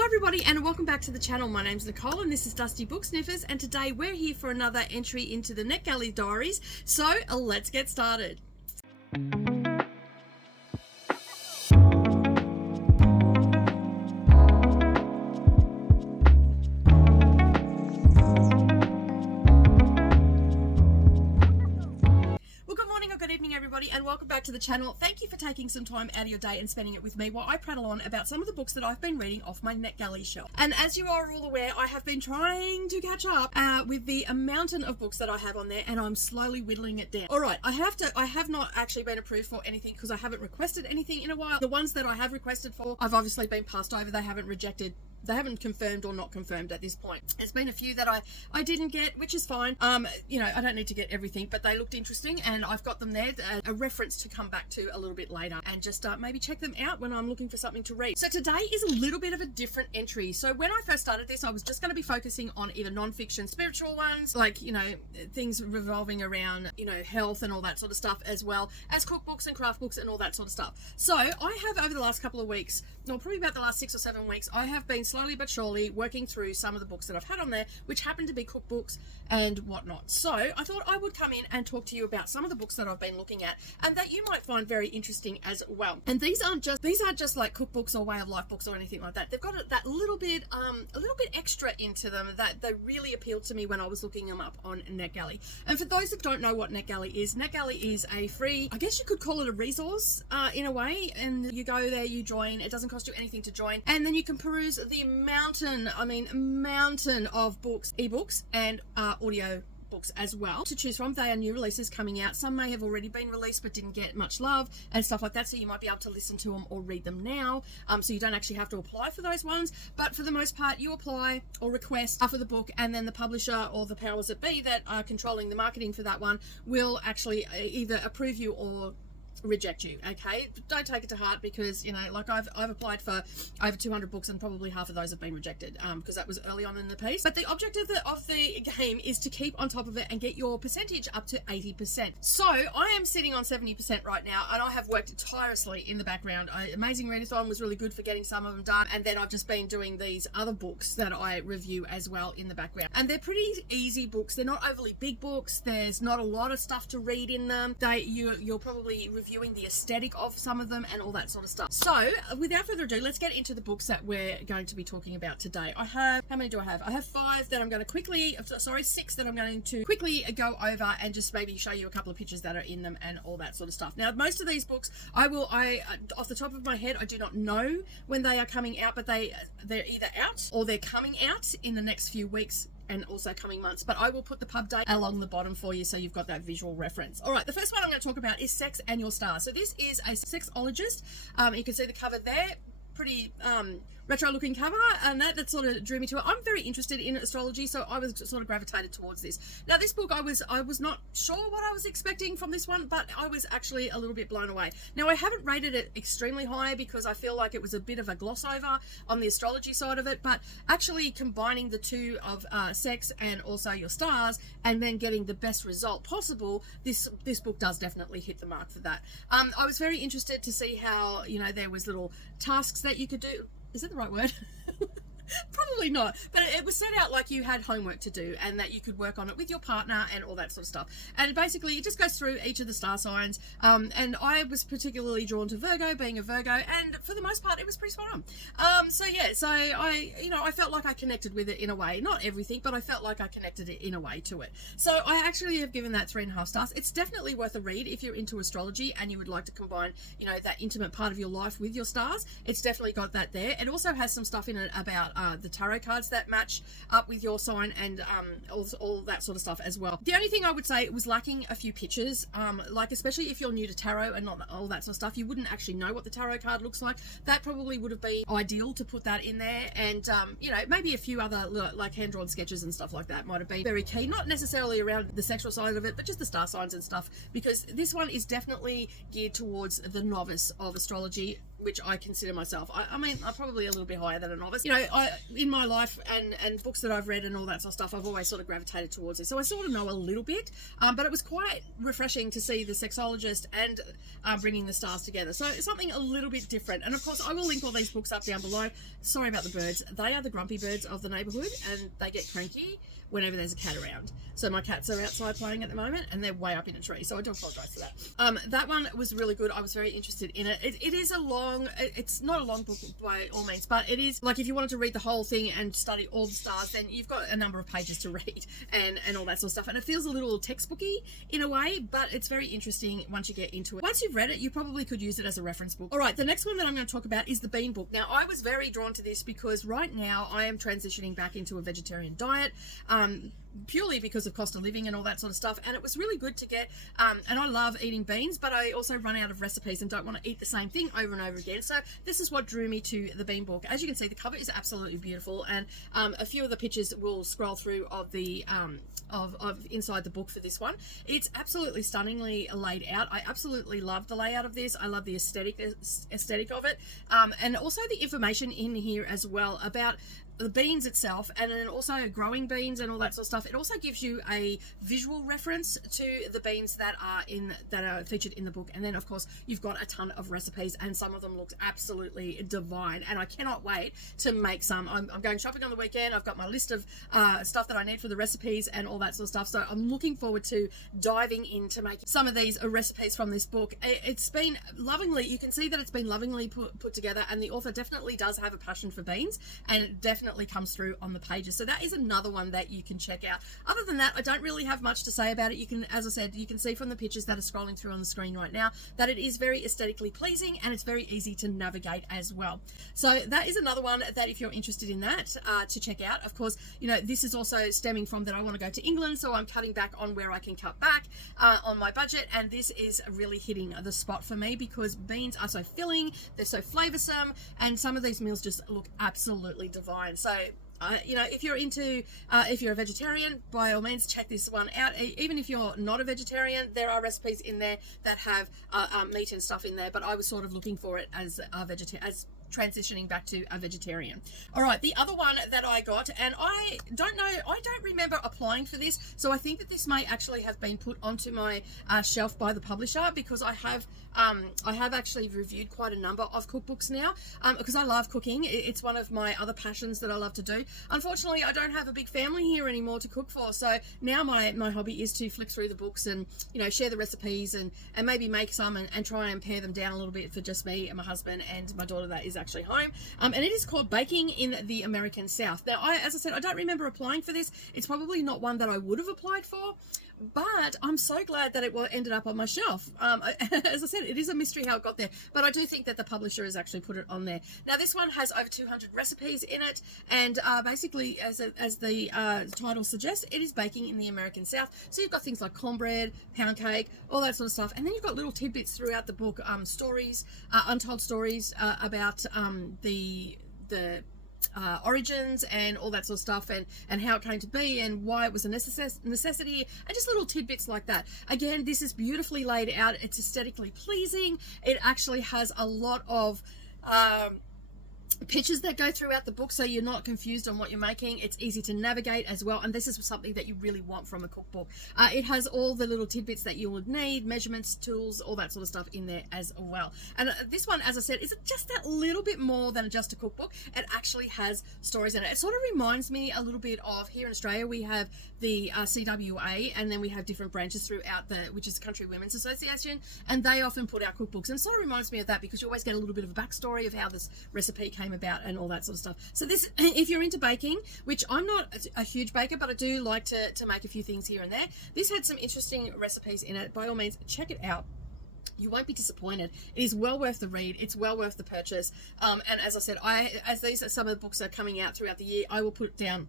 Hi everybody and welcome back to the channel. My name's Nicole and this is Dusty Book Sniffers, and today we're here for another entry into the NetGalley Diaries, so let's get started. Good evening everybody and welcome back to the channel. Thank you for taking some time out of your day and spending it with me while I prattle on about some of the books that I've been reading off my NetGalley shelf. And as you are all aware, I have been trying to catch up with the mountain of books that I have on there, and I'm slowly whittling it down. Alright, I have not actually been approved for anything because I haven't requested anything in a while. The ones that I have requested for, I've obviously been passed over. They haven't rejected. They haven't confirmed or not confirmed at this point. There's been a few that I didn't get, which is fine. You know, I don't need to get everything, but they looked interesting and I've got them there, a reference to come back to a little bit later and just maybe check them out when I'm looking for something to read. So today is a little bit of a different entry. So when I first started this, I was just going to be focusing on either non-fiction, spiritual ones, like, you know, things revolving around, you know, health and all that sort of stuff, as well as cookbooks and craft books and all that sort of stuff. So I have, over the last couple of weeks, or probably about the last 6 or 7 weeks, I have been slowly but surely working through some of the books that I've had on there, which happen to be cookbooks and whatnot. So I thought I would come in and talk to you about some of the books that I've been looking at and that you might find very interesting as well. And these aren't just like cookbooks or way of life books or anything like that. They've got that little bit extra into them that they really appealed to me when I was looking them up on NetGalley. And for those that don't know what NetGalley is a free, I guess you could call it a resource in a way, and you go there, you join, it doesn't cost you anything to join, and then you can peruse the mountain of books, ebooks and audio books as well to choose from. They are new releases coming out. Some may have already been released but didn't get much love and stuff like that, so you might be able to listen to them or read them now, so you don't actually have to apply for those ones. But for the most part, you apply or request for the book, and then the publisher or the powers that be that are controlling the marketing for that one will actually either approve you or reject you. Okay, don't take it to heart, because, you know, like I've applied for over 200 books and probably half of those have been rejected because that was early on in the piece. But the objective of the game is to keep on top of it and get your percentage up to 80%. So I am sitting on 70% right now, and I have worked tirelessly in the background. Amazing Readathon was really good for getting some of them done, and then I've just been doing these other books that I review as well in the background, and they're pretty easy books. They're not overly big books. There's not a lot of stuff to read in them. You're probably reviewing the aesthetic of some of them and all that sort of stuff. So without further ado, let's get into the books that we're going to be talking about today. I have, how many do I have? I have 5 that I'm going to quickly, sorry, 6 that I'm going to quickly go over and just maybe show you a couple of pictures that are in them and all that sort of stuff. Now, most of these books, I off the top of my head, I do not know when they are coming out, but they're either out or they're coming out in the next few weeks and also coming months, but I will put the pub date along the bottom for you so you've got that visual reference. All right, the first one I'm going to talk about is Sex and Your Stars. So this is a sexologist. You can see the cover there. Pretty retro looking cover, and that sort of drew me to it. I'm very interested in astrology, so I was sort of gravitated towards this. Now, this book, I was not sure what I was expecting from this one, but I was actually a little bit blown away. Now, I haven't rated it extremely high because I feel like it was a bit of a gloss over on the astrology side of it, but actually combining the two of sex and also your stars and then getting the best result possible, this book does definitely hit the mark for that. I was very interested to see how, you know, there was little tasks that you could do. Is that the right word? Probably not, but it was set out like you had homework to do and that you could work on it with your partner and all that sort of stuff. And basically it just goes through each of the star signs, and I was particularly drawn to Virgo, being a Virgo, and for the most part it was pretty spot on. So I felt like I connected with it in a way, not everything, but I felt like I connected it in a way to it. So I actually have given that 3.5 stars. It's definitely worth a read if you're into astrology and you would like to combine, you know, that intimate part of your life with your stars. It's definitely got that there. It also has some stuff in it about the tarot cards that match up with your sign and all that sort of stuff as well. The only thing I would say, it was lacking a few pictures, like especially if you're new to tarot and not all that sort of stuff, you wouldn't actually know what the tarot card looks like. That probably would have been ideal to put that in there, and you know, maybe a few other like hand-drawn sketches and stuff like that might have been very key, not necessarily around the sexual side of it, but just the star signs and stuff, because this one is definitely geared towards the novice of astrology. which I consider myself. I mean, I'm probably a little bit higher than a novice. You know, in my life and books that I've read and all that sort of stuff, I've always sort of gravitated towards it. So I sort of know a little bit, but it was quite refreshing to see the sexologist and bringing the stars together. So it's something a little bit different. And of course, I will link all these books up down below. Sorry about the birds. They are the grumpy birds of the neighborhood, and they get cranky whenever there's a cat around. So my cats are outside playing at the moment, and they're way up in a tree, so I do apologize for that. That one was really good. I was very interested in it. It is a long, it's not a long book by all means, but it is, like, if you wanted to read the whole thing and study all the stars, then you've got a number of pages to read and all that sort of stuff. And it feels a little textbooky in a way, but it's very interesting once you get into it. Once you've read it, you probably could use it as a reference book. All right, the next one that I'm going to talk about is the Bean book. Now, I was very drawn to this because right now I am transitioning back into a vegetarian diet. Purely because of cost of living and all that sort of stuff, and it was really good to get, and I love eating beans, but I also run out of recipes and don't want to eat the same thing over and over again. So this is what drew me to the Bean book. As you can see, the cover is absolutely beautiful, and a few of the pictures will scroll through of the of inside the book for this one. It's absolutely stunningly laid out. I absolutely love the layout of this. I love the aesthetic of it, and also the information in here as well about the beans itself, and then also growing beans and all that sort of stuff. It also gives you a visual reference to the beans that are featured in the book. And then of course you've got a ton of recipes, and some of them look absolutely divine, and I cannot wait to make some. I'm going shopping on the weekend. I've got my list of stuff that I need for the recipes and all that sort of stuff, so I'm looking forward to diving into making some of these recipes from this book. It's been lovingly, you can see that it's been lovingly put together, and the author definitely does have a passion for beans, and it definitely comes through on the pages. So that is another one that you can check out. Other than that, I don't really have much to say about it. You can, as I said, you can see from the pictures that are scrolling through on the screen right now that it is very aesthetically pleasing, and it's very easy to navigate as well. So that is another one that if you're interested in that, to check out. Of course, you know, this is also stemming from that I want to go to England, so I'm cutting back on where I can cut back on my budget, and this is really hitting the spot for me because beans are so filling, they're so flavoursome, and some of these meals just look absolutely divine. So you know, if you're a vegetarian, by all means check this one out. Even if you're not a vegetarian, there are recipes in there that have meat and stuff in there, but I was sort of looking for it as a transitioning back to a vegetarian. All right, the other one that I got, and I don't remember applying for this, so I think that this may actually have been put onto my shelf by the publisher, because I have actually reviewed quite a number of cookbooks now, because I love cooking. It's one of my other passions that I love to do. Unfortunately, I don't have a big family here anymore to cook for, so now my hobby is to flick through the books and, you know, share the recipes and maybe make some and try and pare them down a little bit for just me and my husband and my daughter that is actually home. And it is called Baking in the American South. Now, as I said, I don't remember applying for this. It's probably not one that I would have applied for, but I'm so glad that it ended up on my shelf. As I said, it is a mystery how it got there, but I do think that the publisher has actually put it on there. Now, this one has over 200 recipes in it, and basically, as the title suggests, it is baking in the American South. So you've got things like cornbread, pound cake, all that sort of stuff, and then you've got little tidbits throughout the book, stories, untold stories about the origins and all that sort of stuff, and how it came to be and why it was a necessity, and just little tidbits like that. Again, this is beautifully laid out. It's aesthetically pleasing. It actually has a lot of pictures that go throughout the book, so you're not confused on what you're making. It's easy to navigate as well, and this is something that you really want from a cookbook. It has all the little tidbits that you would need, measurements, tools, all that sort of stuff in there as well. And this one, as I said, is just that little bit more than just a cookbook. It actually has stories in it. It sort of reminds me a little bit of, here in Australia we have the CWA, and then we have different branches throughout which is the Country Women's Association, and they often put out cookbooks, and it sort of reminds me of that, because you always get a little bit of a backstory of how this recipe came about and all that sort of stuff. So this, if you're into baking, which I'm not a huge baker, but I do like to make a few things here and there, this had some interesting recipes in it. By all means, check it out. You won't be disappointed. It is well worth the read. It's well worth the purchase. And as I said, as these are some of the books that are coming out throughout the year, I will put down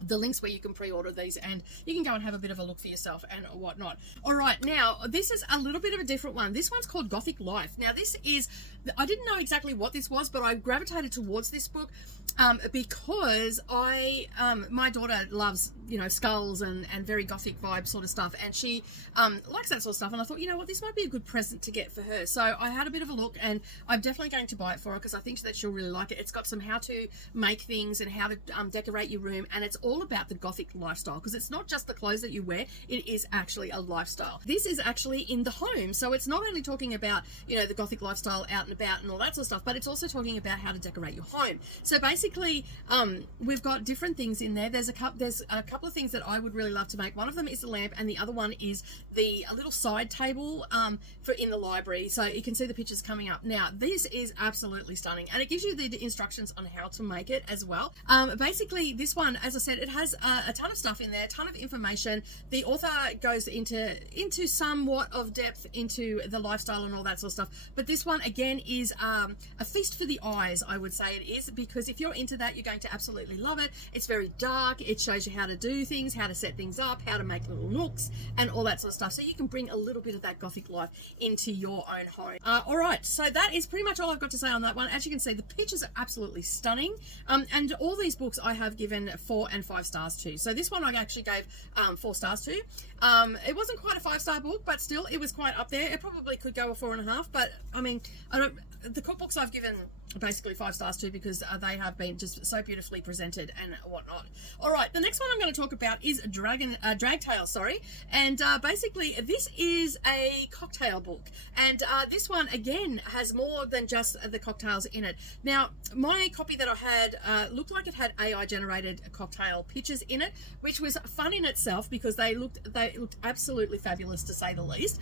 the links where you can pre-order these, and you can go and have a bit of a look for yourself and whatnot. All right, now this is a little bit of a different one. This one's called Gothic Life. Now this is, I didn't know exactly what this was, but I gravitated towards this book because my daughter loves, you know, skulls and very gothic vibe sort of stuff, and she likes that sort of stuff, and I thought, you know what, this might be a good present to get for her. So I had a bit of a look, and I'm definitely going to buy it for her because I think that she'll really like it. It's got some how to make things and how to decorate your room, and it's all about the Gothic lifestyle, because it's not just the clothes that you wear, it is actually a lifestyle. This is actually in the home, so it's not only talking about, you know, the Gothic lifestyle out and about and all that sort of stuff, but it's also talking about how to decorate your home. So basically we've got different things in there. There's a couple of things that I would really love to make. One of them is the lamp, and the other one is a little side table for in the library, so you can see the pictures coming up. Now this is absolutely stunning, and it gives you the instructions on how to make it as well. Basically this one, as I said, it has a ton of stuff in there, a ton of information. The author goes into somewhat of depth into the lifestyle and all that sort of stuff, but this one again is a feast for the eyes, I would say it is, because if you're into that, you're going to absolutely love it. It's very dark. It shows you how to do things, how to set things up, how to make little nooks and all that sort of stuff, so you can bring a little bit of that Gothic life into your own home. All right, so that is pretty much all I've got to say on that one. As you can see, the pictures are absolutely stunning, and all these books I have given 4 and 5 stars to. So this one I actually gave 4 stars to. It wasn't quite a 5-star book, but still it was quite up there. It probably could go a 4.5, but I mean, the cookbooks I've given basically 5 stars to, because they have been just so beautifully presented and whatnot. All right, the next one I'm going to talk about is Dragtail, sorry, and basically this is a cocktail book, and this one again has more than just the cocktails in it. Now my copy that I had looked like it had AI generated cocktail pictures in it, which was fun in itself because they looked absolutely fabulous, to say the least.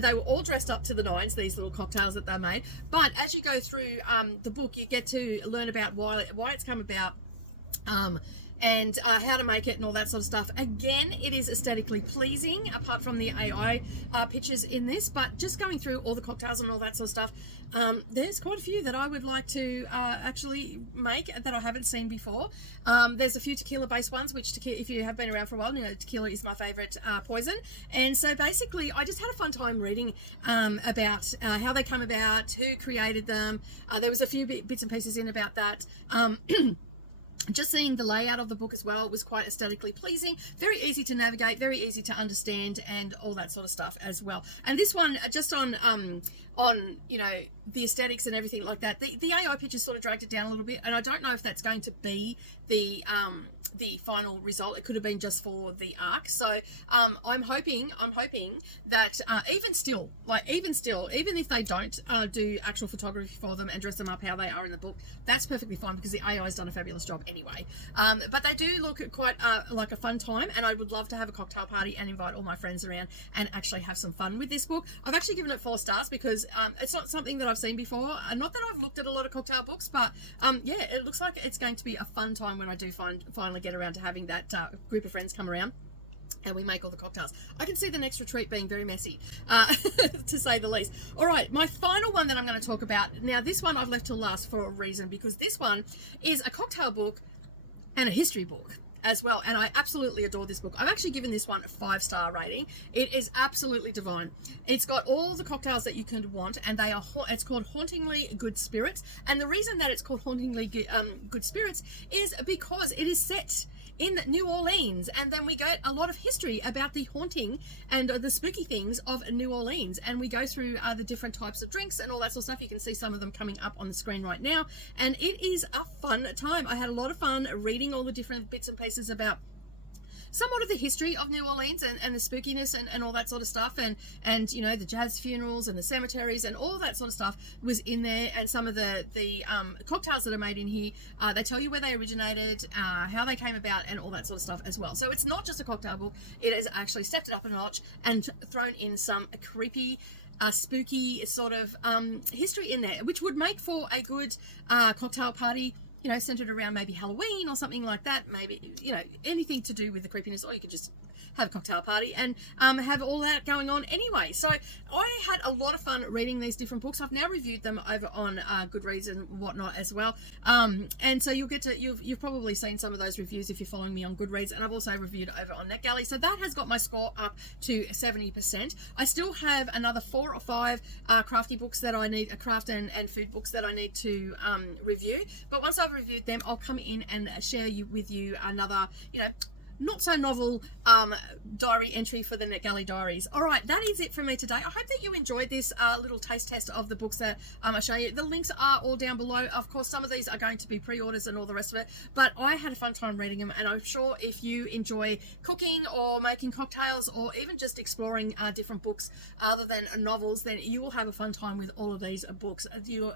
They were all dressed up to the nines, these little cocktails that they made, but as you go through the book, you get to learn about why it's come about, and how to make it and all that sort of stuff. Again, it is aesthetically pleasing apart from the AI pictures in this, but just going through all the cocktails and all that sort of stuff, there's quite a few that I would like to actually make that I haven't seen before. There's a few tequila based ones, which if you have been around for a while, you know tequila is my favorite poison, and so basically I just had a fun time reading about how they come about, who created them. There was a few bits and pieces in about that. Just seeing the layout of the book as well was quite aesthetically pleasing, very easy to navigate, very easy to understand, and all that sort of stuff as well. And this one, just on you know, the aesthetics and everything like that, the AI pictures sort of dragged it down a little bit, and I don't know if that's going to be the final result. It could have been just for the arc. So I'm hoping that even if they don't do actual photography for them and dress them up how they are in the book, that's perfectly fine, because the AI has done a fabulous job anyway. But they do look quite like a fun time, and I would love to have a cocktail party and invite all my friends around and actually have some fun with this book. I've actually given it 4 stars because it's not something that I've seen before. Not that I've looked at a lot of cocktail books, but yeah, it looks like it's going to be a fun time when I do finally get around to having that group of friends come around and we make all the cocktails. I can see the next retreat being very messy, to say the least. All right, my final one that I'm going to talk about. Now, this one I've left till last for a reason, because this one is a cocktail book and a history book as well, and I absolutely adore this book. I've actually given this one a 5-star rating. It is absolutely divine. It's got all the cocktails that you can want, and they are it's called Hauntingly Good Spirits, and the reason that it's called Hauntingly Good Spirits is because it is set in New Orleans, and then we get a lot of history about the haunting and the spooky things of New Orleans, and we go through the different types of drinks and all that sort of stuff. You can see some of them coming up on the screen right now, and it is a fun time. I had a lot of fun reading all the different bits and pieces about somewhat of the history of New Orleans and the spookiness and all that sort of stuff, and you know, the jazz funerals and the cemeteries and all that sort of stuff was in there. And some of the cocktails that are made in here, they tell you where they originated, how they came about, and all that sort of stuff as well. So it's not just a cocktail book, it has actually stepped it up a notch and thrown in some creepy spooky sort of history in there, which would make for a good cocktail party, you know, centered around maybe Halloween or something like that. Maybe, you know, anything to do with the creepiness, or you could just have a cocktail party, and have all that going on anyway. So I had a lot of fun reading these different books. I've now reviewed them over on Goodreads and whatnot as well. And so you've probably seen some of those reviews if you're following me on Goodreads, and I've also reviewed over on NetGalley. So that has got my score up to 70%. I still have another 4 or 5 crafty books that I need, craft and food books that I need to review. But once I've reviewed them, I'll come in and share with you another, not so novel diary entry for the NetGalley Diaries. All right, that is it for me today. I hope that you enjoyed this little taste test of the books that I show you. The links are all down below. Of course, some of these are going to be pre-orders and all the rest of it, but I had a fun time reading them, and I'm sure if you enjoy cooking or making cocktails or even just exploring different books other than novels, then you will have a fun time with all of these books. Your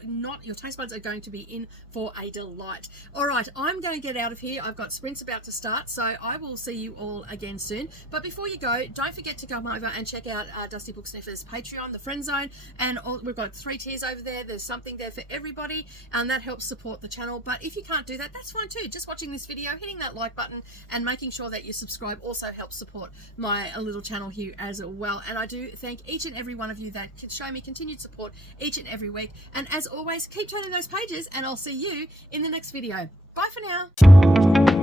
taste buds are going to be in for a delight. All right, I'm going to get out of here. I've got sprints about to start, so I will see you all again soon. But before you go, don't forget to come over and check out Dusty Book Sniffers Patreon, the Friend Zone, and we've got 3 tiers over there. There's something there for everybody, and that helps support the channel. But if you can't do that, that's fine too. Just watching this video, hitting that like button, and making sure that you subscribe also helps support my little channel here as well. And I do thank each and every one of you that can show me continued support each and every week. And as always, keep turning those pages, and I'll see you in the next video. Bye for now.